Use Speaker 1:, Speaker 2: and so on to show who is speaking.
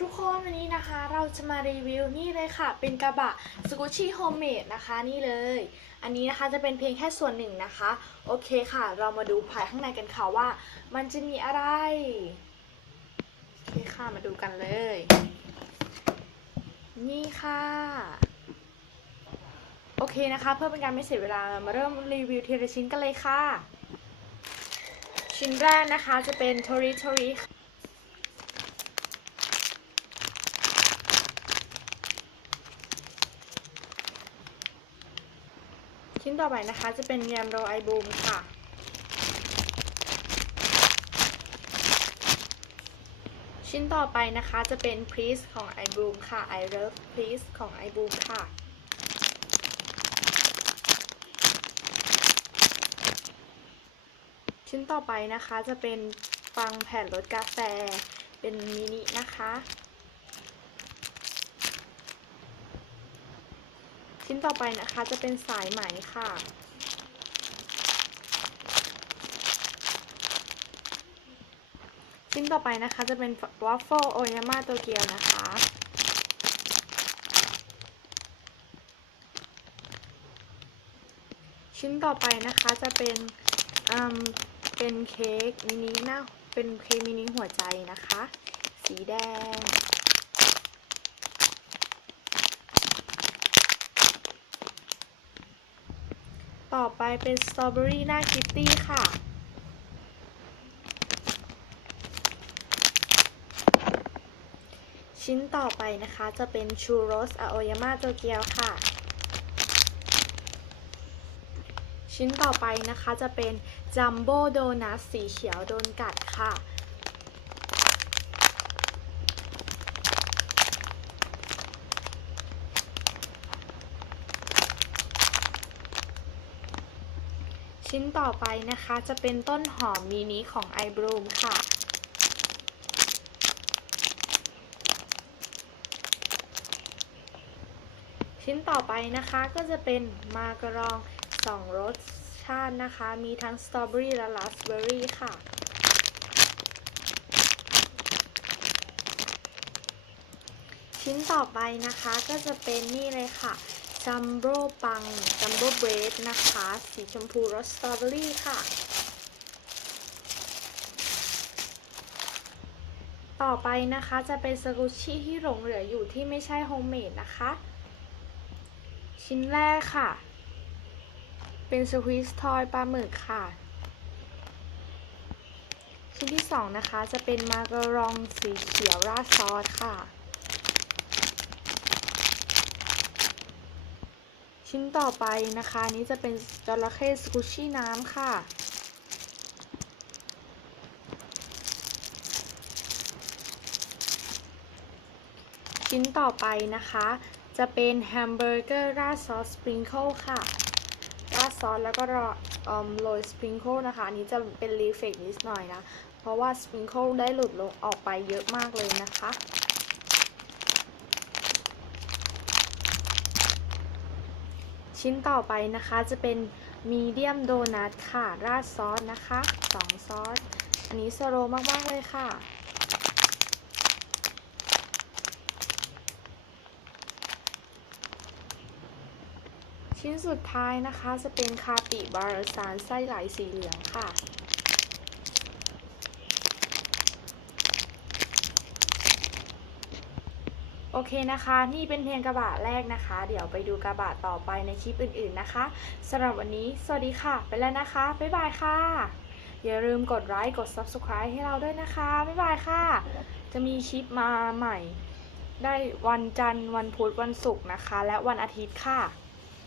Speaker 1: ทุกคนวันนี้นะคะ เราจะมารีวิวนี่เลยค่ะ เป็นกระบะสกูชี่โฮมเมดนะคะนี่เลย อันนี้นะคะจะเป็นเพียงแค่ส่วนหนึ่งนะคะ โอเคค่ะ เรามาดูภายข้างในกันค่ะว่า มันจะมีอะไร โอเคค่ะมาดูกันเลย นี่ค่ะโอเคนะคะ เพื่อเป็นการไม่เสียเวลามาเริ่มรีวิวทีละชิ้นกันเลยค่ะ ชิ้นแรกนะคะจะเป็นโทริโทริ ชิ้นต่อไปนะคะจะเป็นแยมโรไอบูมค่ะ ชิ้นต่อไปนะคะจะเป็นพรีสของไอบูมค่ะ I love please ของไอบูมค่ะชิ้นต่อไปนะคะจะเป็นฟังแผ่นรสกาแฟ เป็นมินินะคะ ชิ้นต่อไปนะคะจะเป็นสายไหมค่ะ ชิ้นต่อไปนะคะจะเป็นวอฟเฟิลโอยาม่าโตเกียวนะคะชิ้นต่อไปนะคะจะเป็นอืมเป็นเค้กมินิหน้าเป็นเค้กมินิหัวใจนะคะ สีแดง ต่อไปเป็นสตรอเบอรี่หน้าคิตตี้ค่ะชิ้นต่อไปนะคะจะเป็นชูโรสอาโอยาม่าโตเกียวค่ะ ชิ้นต่อไปนะคะจะเป็นจัมโบ้โดนัทสีเขียวโดนกัดค่ะ ชิ้นต่อไปนะคะจะเป็นต้นหอมมินิของไอบรูมค่ะ ชิ้นต่อไปนะคะก็จะเป็นมาการองสองรสชาตินะคะ มีทั้งสตรอเบอรี่และราสเบอร์รี่ค่ะชิ้นต่อไปนะคะก็จะเป็นนี่เลยค่ะ จัมโบ้ปัง จัมโบ้เบรดนะคะ สีชมพูรสสตรอเบอรี่ค่ะ ต่อไปนะคะจะเป็นสกุชชี่ที่หลงเหลืออยู่ที่ไม่ใช่โฮมเมดนะคะ ชิ้นแรกค่ะ เป็นสควีสทอยปลาหมึกค่ะ ชิ้นที่สองนะคะจะเป็นมาการองสีเขียวราดซอสค่ะ ชิ้นต่อไปนะคะนี้จะเป็นจระเข้สกูชี่น้ำค่ะ ชิ้นต่อไปนะคะ จะเป็นแฮมเบอร์เกอร์ราดซอสสปริงเกิลค่ะราดซอสแล้วก็รอเอิ่มโรยสปริงเกิลนะคะ อันนี้จะเป็นรีเฟกนิดหน่อยนะ เพราะว่าสปริงเกิลได้หลุดลงออกไปเยอะมากเลยนะคะ ชิ้นต่อไปนะคะจะเป็นมีเดียมโดนัทค่ะ ราดซอสนะคะสองซอส อันนี้สโลมากๆเลยค่ะ ชิ้นสุดท้ายนะคะจะเป็นคาปิบาร์ซานไส้ไหลสีเหลืองค่ะ โอเคนะคะ นี่เป็นเพียงกระบะแรกนะคะ เดี๋ยวไปดูกระบะต่อไปในคลิปอื่นๆนะคะสำหรับวันนี้ สวัสดีค่ะ ไปแล้วนะคะ บ๊ายบายค่ะ อย่าลืมกดไลค์ กด Subscribe ให้เราด้วยนะคะ บ๊ายบายค่ะ จะมีคลิปมาใหม่ ได้วันจันทร์ วันพุธ วันศุกร์นะคะ และวันอาทิตย์ค่ะ